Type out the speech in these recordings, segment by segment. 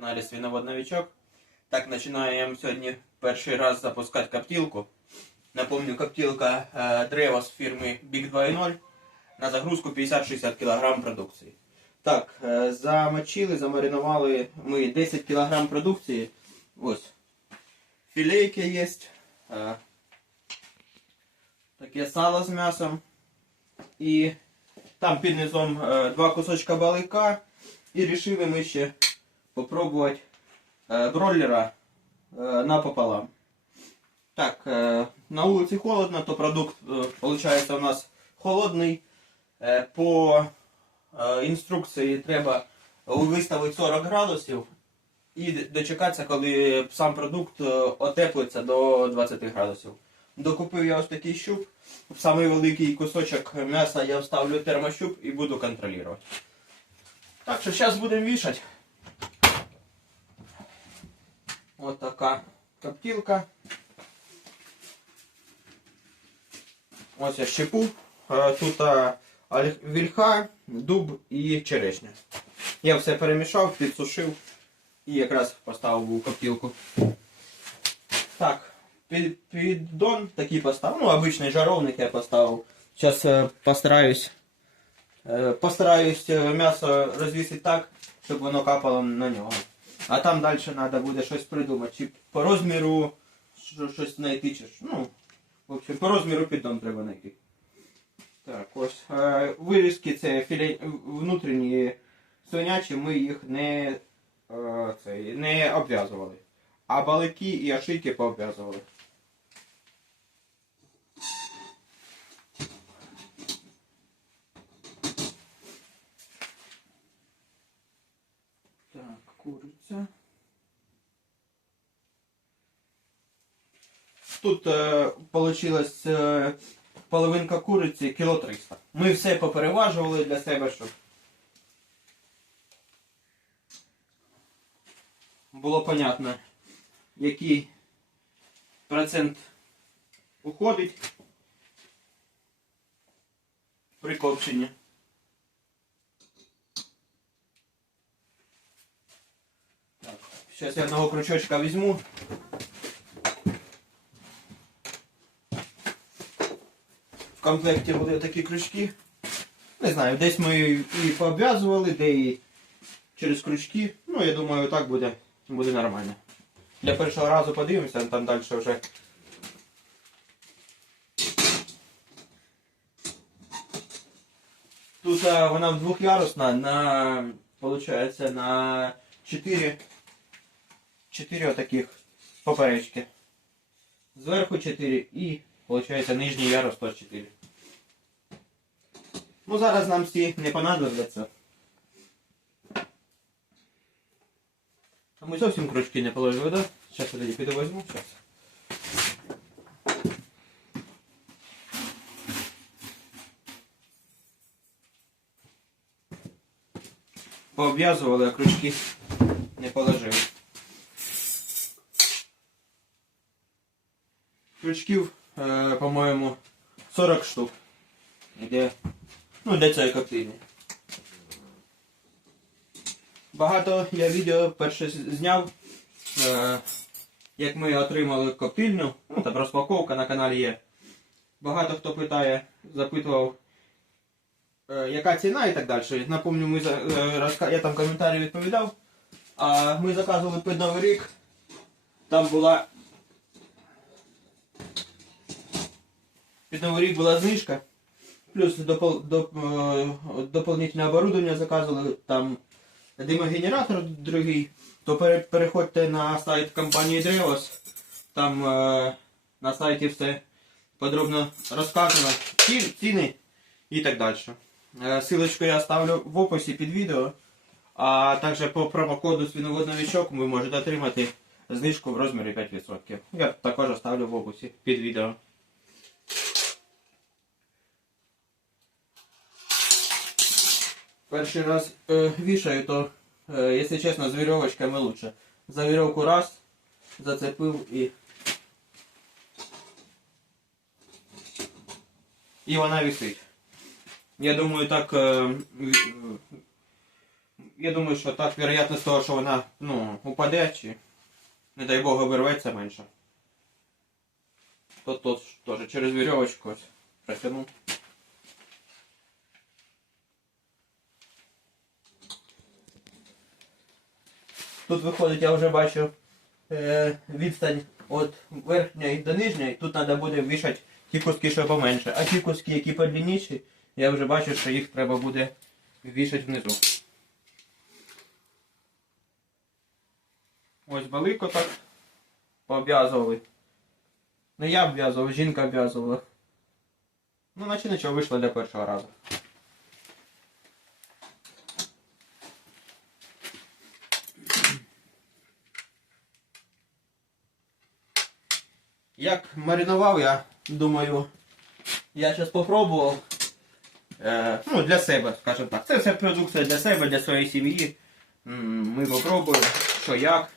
каналі Свіновод-Новичок. Так, починаємо сьогодні перший раз запускати коптілку. Напомню, коптілка е, Drevos фірми Big 2.0 на загрузку 50-60 кг продукції. Так, е, замочили, замаринували ми 10 кг продукції. Ось. Філейки є. Е, таке сало з м'ясом. І там під низом е, два кусочка балика. І вирішили ми ще попробувати е, бройлера е, напополам. Так, е, на вулиці холодно, то продукт виходить у нас холодний. Е, по е, інструкції треба виставити 40 градусів і дочекатися, коли сам продукт е, отеплиться до 20 градусів. Докупив я ось такий щуп. В самий великий кусочок м'яса я вставлю термощуп і буду контролювати. Так що зараз будемо вішати. Ось така коптілка. Ось я щепу. Е, Тут е, вільха, дуб і черешня. Я все перемішав, підсушив і якраз поставив у коптілку. Так, піддон такий поставив. Ну, обичний жаровник я поставив. Зараз е, постараюсь, постараюсь м'ясо розвісити так, щоб воно капало на нього. А там далі треба буде щось придумати. Чи по розміру щось знайти, чи. Ну, в общем, по розміру піддон треба знайти. Так, ось. Е, вирізки це філе... внутрішні свинячі, ми їх не, е, це, не обв'язували. А балики і ошийки пообв'язували. Так, куриця. Тут е, получилось е, половинка куриці кіло 300. Ми все попереважували для себе, щоб було понятно, який процент уходить при копченні. Так, я одного крючочка візьму. Комплекті були такі крючки. Не знаю, десь ми і пообв'язували, де і через крючки. Ну, я думаю, так буде, буде нормально. Для першого разу подивимося, там далі вже. Тут а, вона двохярусна на, получается, на 4, 4 таких поперечки. Зверху 4 і, получается, нижній ярус теж 4. Ну, зараз нам всі не понадобляться. А ми зовсім крючки не положили, да? Зараз я тоді піду возьму, зараз. Пообв'язували, а крючки не положили. Крючків, е, по-моєму, 40 штук. Іде, ну, для цієї коптильні. Багато я відео перше зняв, е, як ми отримали коптильню. Ну, там розпаковка на каналі є. Багато хто питає, запитував, е, яка ціна і так далі. Напомню, ми за, е, я там коментарі відповідав. А ми заказували під Новий рік. Там була. Під Новий рік була знижка. Плюс допол, доп, е, дополнительне оборудование заказували. Там димогенератор другий, то пере- переходьте на сайт компанії Drevos. Там е, на сайті все подробно розказано. Ці- Ціни і так далі. Е, Силочку я оставлю в описі під відео. А також по промокоду свіноводновичок ви можете отримати знижку в розмірі 5%. Я також оставлю в описі під відео. Перший раз е, вішаю, то, е, якщо чесно, з вірьовочками лучше. За вірьовку раз, зацепив і. І вона висить. Я думаю, так в- Я думаю, що так вероятність того, що вона ну, упаде, чи не дай Бог обірветься менше. Тут тут теж через вірьовочку протягнув. Тут виходить, я вже бачу е, відстань від верхньої до нижньої. Тут треба буде вішати ті куски, що поменше. А ті куски, які подлінніші, я вже бачу, що їх треба буде вішати внизу. Ось балико так пообв'язували. Не я обв'язував, жінка обв'язувала. Ну, наче нічого вийшло для першого разу. Як маринував, я думаю, я зараз попробував. Е, ну, для себе, скажімо так. Це все продукція для себе, для своєї сім'ї. Ми попробуємо, що як.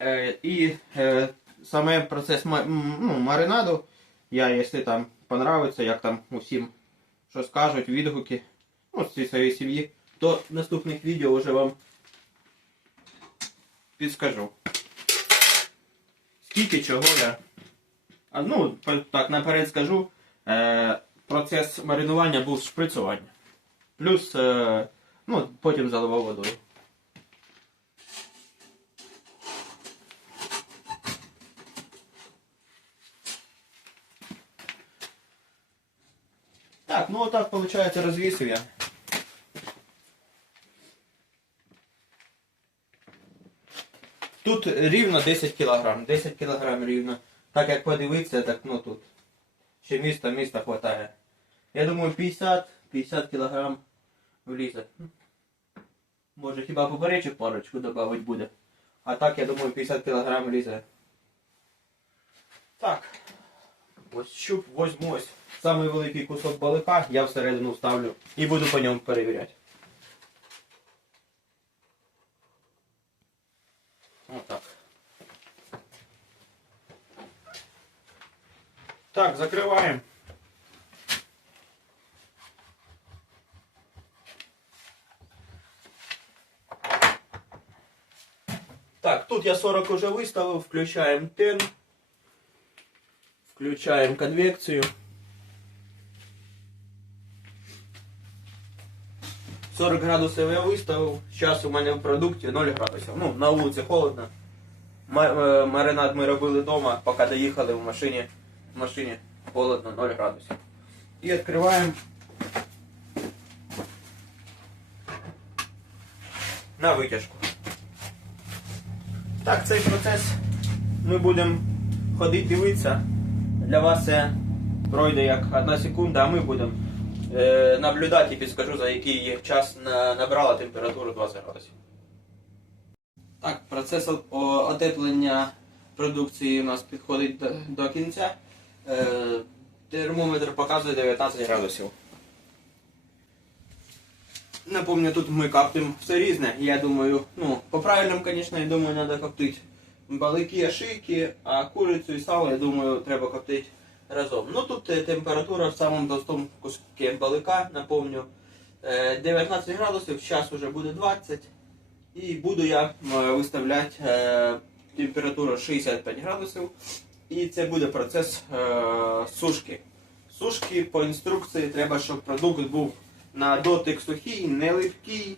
Е, і е, саме процес ну, маринаду, я, якщо там понравиться, як там усім що скажуть, відгуки ну, з цієї своєї сім'ї, то в наступних відео вже вам підскажу. Скільки чого я. Ну, так, наперед скажу. Е, процес маринування був шприцування. Плюс, е, ну, потім заливав водою. Так, ну отак, виходить, розвісив я. Тут рівно 10 кг. 10 кг рівно. Так як подивитися, так ну тут. Ще міста, міста хватає. Я думаю 50, 50 кг влізе. Може хіба поперечок парочку додати буде. А так я думаю 50 кг влізе. Так. Ось щуп возьму ось самий великий кусок балика, я всередину вставлю і буду по ньому перевіряти. Так, закриваємо. Так, тут я 40 уже выставил, включаем тен. Включаем конвекцию. 40 градусів я виставив. Зараз у мене в продукті 0 градусів. Ну, на вулиці холодно. Ма- е, Маринад ми робили вдома, поки доїхали в машині. В машині холодно 0 градусів. І відкриваємо. На витяжку. Так, цей процес ми будемо ходити дивитися. Для вас це пройде як одна секунда, а ми будемо е, наблюдати і підскажу, за який час набрала температуру 20 градусів. Так, процес отеплення продукції у нас підходить до, до кінця. Е, термометр показує 19 градусів. Напомню, тут ми коптим все різне. Я думаю, ну, по правильному, звісно, я думаю, треба коптити балики, шийки, а курицю і сало, я думаю, треба коптити разом. Ну тут е, температура в самому товстому куску балика, напомню, е, 19 градусів, зараз вже буде 20. І буду я е, виставляти е, температуру 65 градусів. І це буде процес е, сушки. Сушки по інструкції треба, щоб продукт був на дотик сухий, не липкий,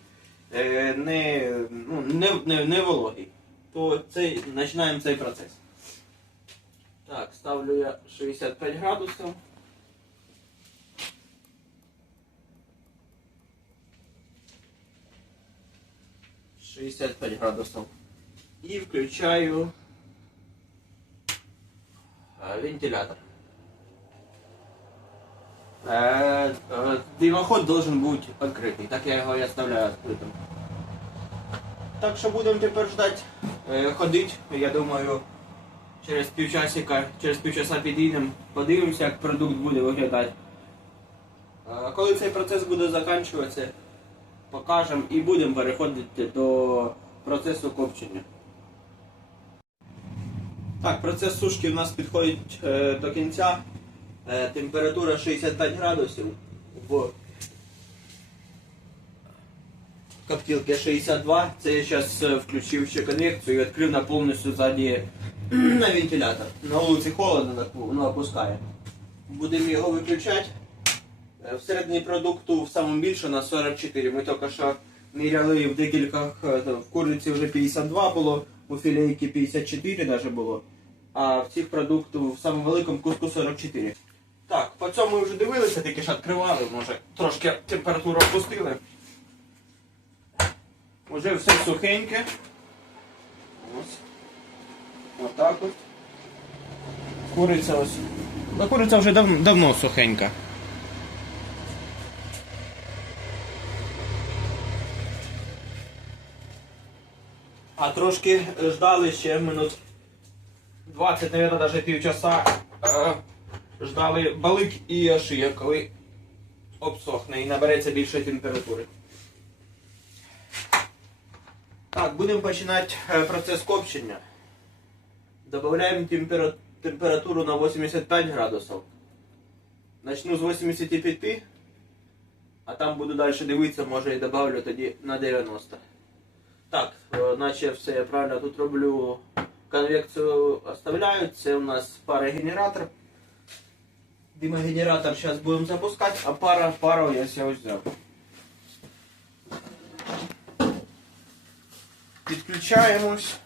е, не, ну, не, не, не вологий. То цей, починаємо цей процес. Так, ставлю я 65 градусів. Шістдесят градусів. І включаю вентилятор. Э, э, Дымоход должен быть открытый, так я его и оставляю открытым. Так що будемо тепер ждати, е, ходити, я думаю, через півчасика, через півчаса підійдемо, подивимося, як продукт буде виглядати. Е, Коли цей процес буде закінчуватися, покажемо і будемо переходити до процесу копчення. Так, процес сушки в нас підходить е, до кінця. Е, температура 65 градусів в коптілки 62. Це я зараз включив ще конвекцію і відкрив на повністю ззаді на вентилятор. На вулиці холодно, воно опускає. Будемо його виключати. Е, Всередині продукту самому більше на 44. Ми тільки що міряли в декількох, е, в куриці вже 52 було, у філейки 54 навіть було. А в цих продуктів в самому великому куску 44. Так, по цьому ми вже дивилися, тільки ж відкривали, може трошки температуру опустили. Уже все сухеньке. Ось. Отак от. Куриця ось. Ну, куриця вже дав, давно сухенька. А трошки ждали ще минут 20, наверное, даже півчаса. Е, Ждали балик і шия, коли обсохне і набереться більше температури. Так, будемо починати е, процес копчення. Добавляємо темпера- температуру на 85 градусів. Начну з 85, а там буду далі дивитися, може і добавлю тоді на 90. Так, е, наче все я правильно тут роблю. Конвекцію оставляю. Це у нас парогенератор. Димогенератор зараз будемо запускати, а пара пару я ось взяв. Підключаємось.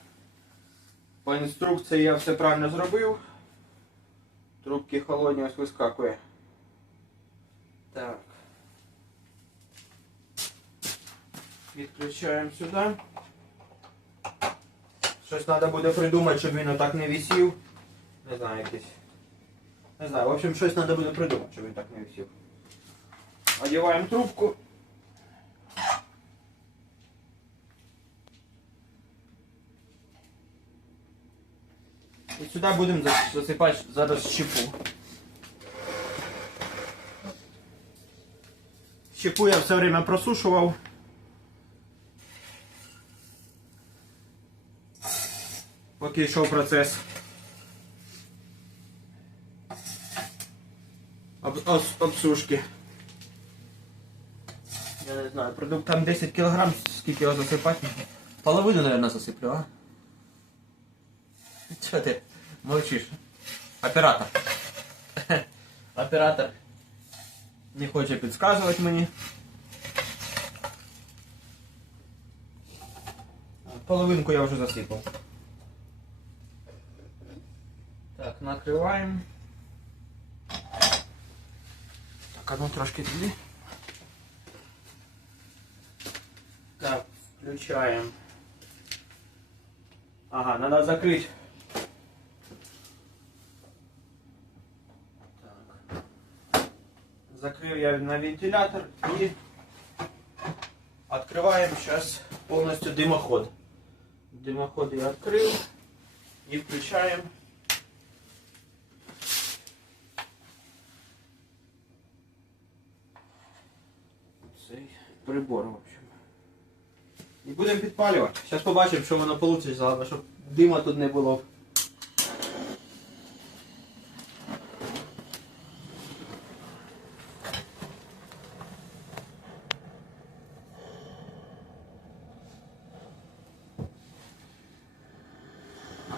По інструкції я все правильно зробив. Трубки холодні ось вискакує. Так. Відключаємо сюди. Щось треба буде придумати, щоб він отак не висів. Не знаю, якийсь. Не знаю, в общем, щось треба буде придумати, щоб він так не висів. Одіваємо трубку. І сюди будемо зас- засипати зараз щепу. Щепу я все время просушував. Поки йшов процес. Об, ос- обсушки. Я не знаю, продукт там 10 кг, скільки його засипати. Половину, наверное, засиплю, а? Чого ти мовчиш? Оператор. Оператор не хоче підказувати мені. Половинку я вже засипав. Так, накриваємо. Так, одну трошки туди. Так, включаємо. Ага, надо закрыть. Так. Закрыл я на вентилятор и открываем сейчас полностью дымоход. Дымоход я открыл и включаем. Прибор, в общем. І будемо підпалювати. Зараз побачимо, що воно вийде, головне, щоб дима тут не було.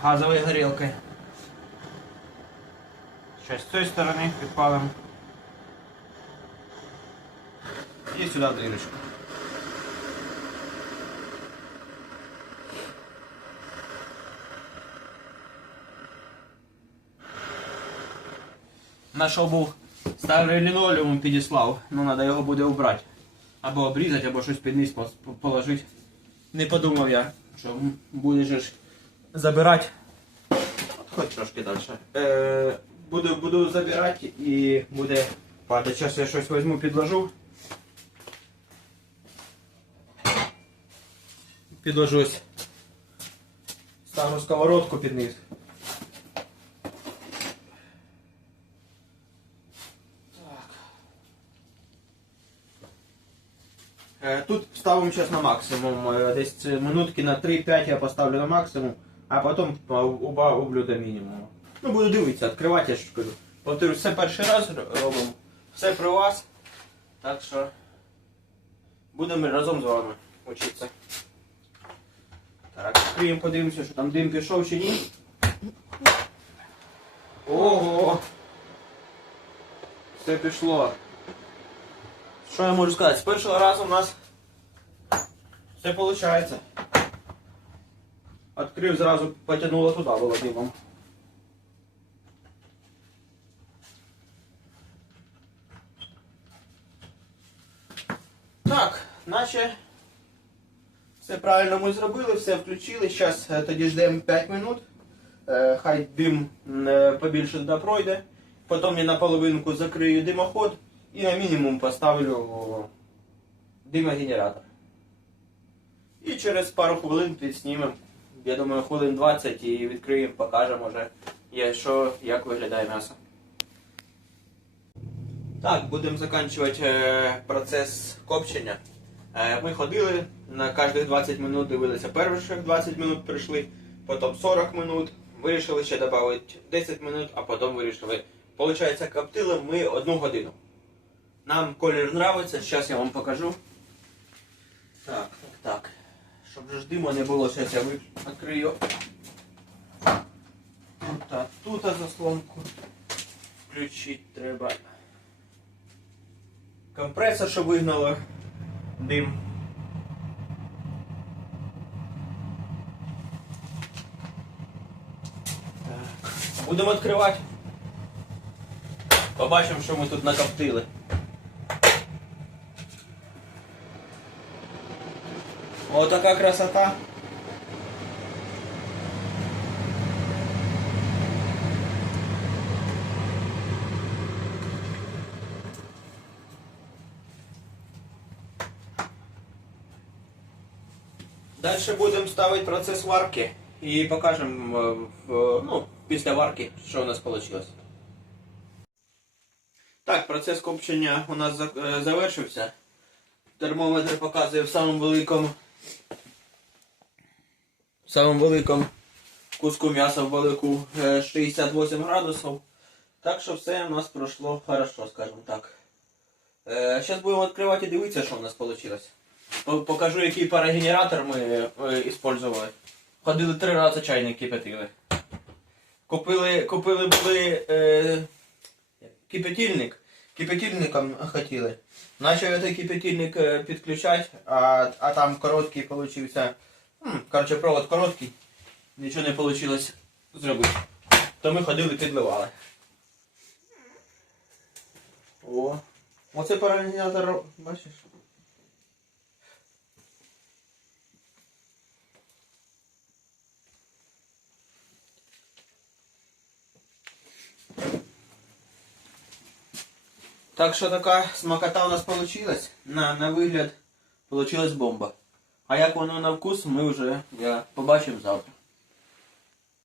Газовою горілкою. Зараз з цієї сторони підпалимо. І сюди дирочку. Нашов був старий лінолеум підіслав, ну треба його буде убрати. Або обрізати, або щось під низ положити. Не подумав я, що же ж забирати. Хоч трошки далі. Е, буду, буду забирати і буде падати. Зараз я щось візьму, підложу. Підложу ось. Ставлю сковородку під низ. Ставимо зараз на максимум. Е, Десь минутки на 3-5 я поставлю на максимум, а потім по- до мінімуму. Ну буду дивитися, відкривати, я ж кажу. Повторю, все перший раз робимо. Все при вас. Так що будемо разом з вами. учиться. Так, відкриємо, подивимося, що там дим пішов чи ні. Ого! Все пішло. Що я можу сказати? З першого разу у нас все виходить. Открив зразу потягнуло туди було. Так, наче все правильно ми зробили, все включили. Зараз тоді ждемо 5 минут. Е, Хай дим е, побільше туди пройде. Потім я наполовинку закрию димоход і на мінімум поставлю димогенератор. І через пару хвилин підснімемо. Я думаю, хвилин 20 і відкриємо, покажемо вже, є, що, як виглядає м'ясо. Так, будемо закінчувати е, процес копчення. Е, ми ходили, на кожних 20 минут дивилися перших 20 минут прийшли, потім 40 минут, вирішили ще додати 10 минут, а потім вирішили. Получається, коптили ми одну годину. Нам колір нравиться, зараз я вам покажу. Так, так, так. Щоб же ж диму не було, зараз я відкрию. Так, тут заслонку включити треба. Компресор, щоб вигнало дим. Так. Будемо відкривати. Побачимо, що ми тут накоптили. О, така красота. Дальше будемо ставити процес варки і покажемо е, ну, після варки, що у нас вийшло. Так, процес копчення у нас е, завершився. Термометр показує в самому великому в самому великому куску м'яса в велику е, 68 градусів. Так що все у нас пройшло хорошо, скажімо так. Зараз будемо відкривати і дивитися, що в нас вийшло. Покажу, який парогенератор ми е, использували. Ходили три рази чайник кипятили. Купили, купили були е, кипятильник. Кипятильником хотіли. Начав цей кипятильник е, підключати, а, а там короткий получився. м, Коротше, провод короткий. Нічого не вийшло зробити. То ми ходили підливали. О. Оце паралізатор, бачиш? Так що така смакота у нас получилась. На, на вигляд получилась бомба. А як воно на вкус, ми вже я побачимо завтра.